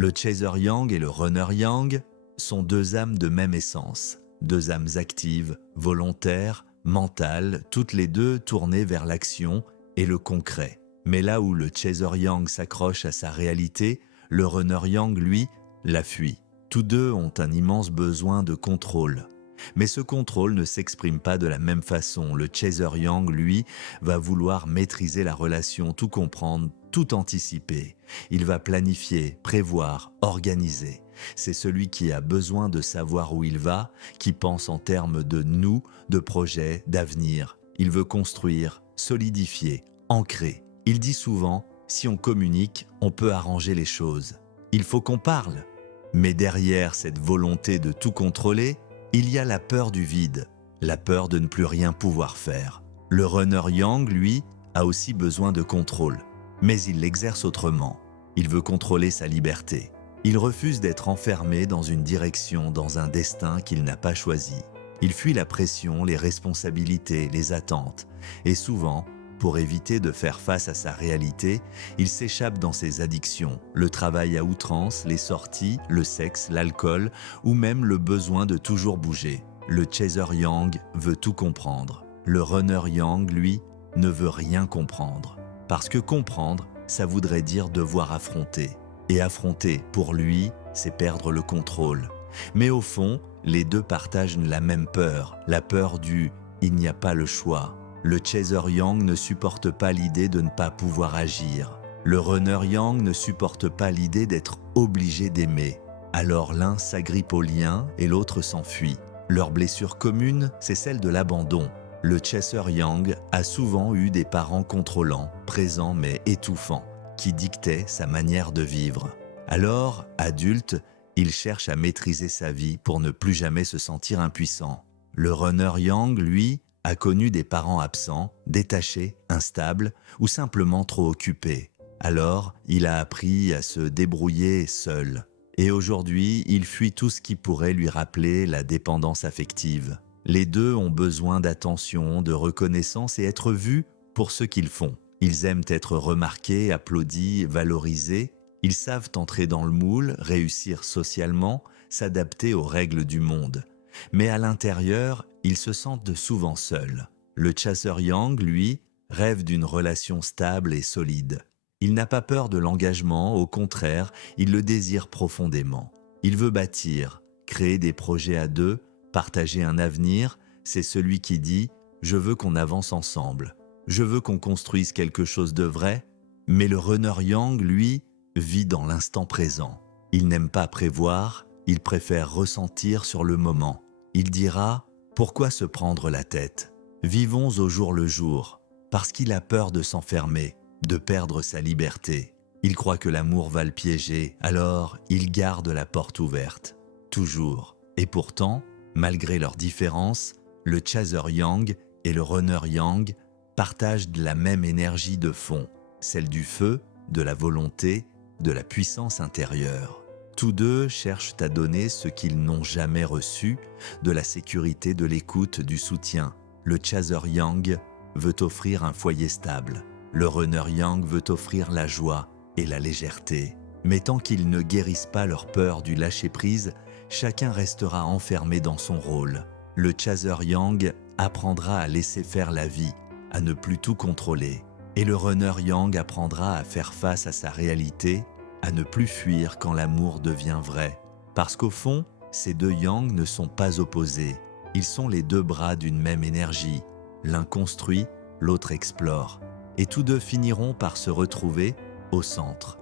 Le chaser yang et le runner yang sont deux âmes de même essence, deux âmes actives, volontaires, mentales, toutes les deux tournées vers l'action et le concret. Mais là où le chaser yang s'accroche à sa réalité, le runner yang, lui, la fuit. Tous deux ont un immense besoin de contrôle. Mais ce contrôle ne s'exprime pas de la même façon. Le chaser yang, lui, va vouloir maîtriser la relation, tout comprendre, tout anticiper. Il va planifier, prévoir, organiser. C'est celui qui a besoin de savoir où il va, qui pense en termes de nous, de projets, d'avenir. Il veut construire, solidifier, ancrer. Il dit souvent, si on communique, on peut arranger les choses. Il faut qu'on parle. Mais derrière cette volonté de tout contrôler, il y a la peur du vide, la peur de ne plus rien pouvoir faire. Le runner yang, lui, a aussi besoin de contrôle, mais il l'exerce autrement. Il veut contrôler sa liberté. Il refuse d'être enfermé dans une direction, dans un destin qu'il n'a pas choisi. Il fuit la pression, les responsabilités, les attentes. Et souvent, pour éviter de faire face à sa réalité, il s'échappe dans ses addictions, le travail à outrance, les sorties, le sexe, l'alcool ou même le besoin de toujours bouger. Le chaser yang veut tout comprendre. Le runner yang, lui, ne veut rien comprendre. Parce que comprendre, ça voudrait dire devoir affronter. Et affronter, pour lui, c'est perdre le contrôle. Mais au fond, les deux partagent la même peur, la peur du « il n'y a pas le choix ». Le chaser yang ne supporte pas l'idée de ne pas pouvoir agir. Le runner yang ne supporte pas l'idée d'être obligé d'aimer. Alors l'un s'agrippe au lien et l'autre s'enfuit. Leur blessure commune, c'est celle de l'abandon. Le chaser yang a souvent eu des parents contrôlants, présents mais étouffants, qui dictaient sa manière de vivre. Alors, adulte, il cherche à maîtriser sa vie pour ne plus jamais se sentir impuissant. Le runner yang, lui, a connu des parents absents, détachés, instables ou simplement trop occupés. Alors, il a appris à se débrouiller seul. Et aujourd'hui, il fuit tout ce qui pourrait lui rappeler la dépendance affective. Les deux ont besoin d'attention, de reconnaissance et être vus pour ce qu'ils font. Ils aiment être remarqués, applaudis, valorisés. Ils savent entrer dans le moule, réussir socialement, s'adapter aux règles du monde. Mais à l'intérieur, ils se sentent souvent seuls. Le chaser yang, lui, rêve d'une relation stable et solide. Il n'a pas peur de l'engagement, au contraire, il le désire profondément. Il veut bâtir, créer des projets à deux, partager un avenir. C'est celui qui dit « je veux qu'on avance ensemble, je veux qu'on construise quelque chose de vrai ». Mais le runner yang, lui, vit dans l'instant présent. Il n'aime pas prévoir, il préfère ressentir sur le moment. Il dira « pourquoi se prendre la tête ? Vivons au jour le jour », parce qu'il a peur de s'enfermer, de perdre sa liberté. Il croit que l'amour va le piéger, alors il garde la porte ouverte, toujours. Et pourtant, malgré leurs différences, le chaser yang et le runner yang partagent de la même énergie de fond, celle du feu, de la volonté, de la puissance intérieure. Tous deux cherchent à donner ce qu'ils n'ont jamais reçu, de la sécurité, de l'écoute, du soutien. Le chaser yang veut offrir un foyer stable. Le runner yang veut offrir la joie et la légèreté. Mais tant qu'ils ne guérissent pas leur peur du lâcher-prise, chacun restera enfermé dans son rôle. Le chaser yang apprendra à laisser faire la vie, à ne plus tout contrôler. Et le runner yang apprendra à faire face à sa réalité, à ne plus fuir quand l'amour devient vrai. Parce qu'au fond, ces deux yang ne sont pas opposés. Ils sont les deux bras d'une même énergie. L'un construit, l'autre explore. Et tous deux finiront par se retrouver au centre.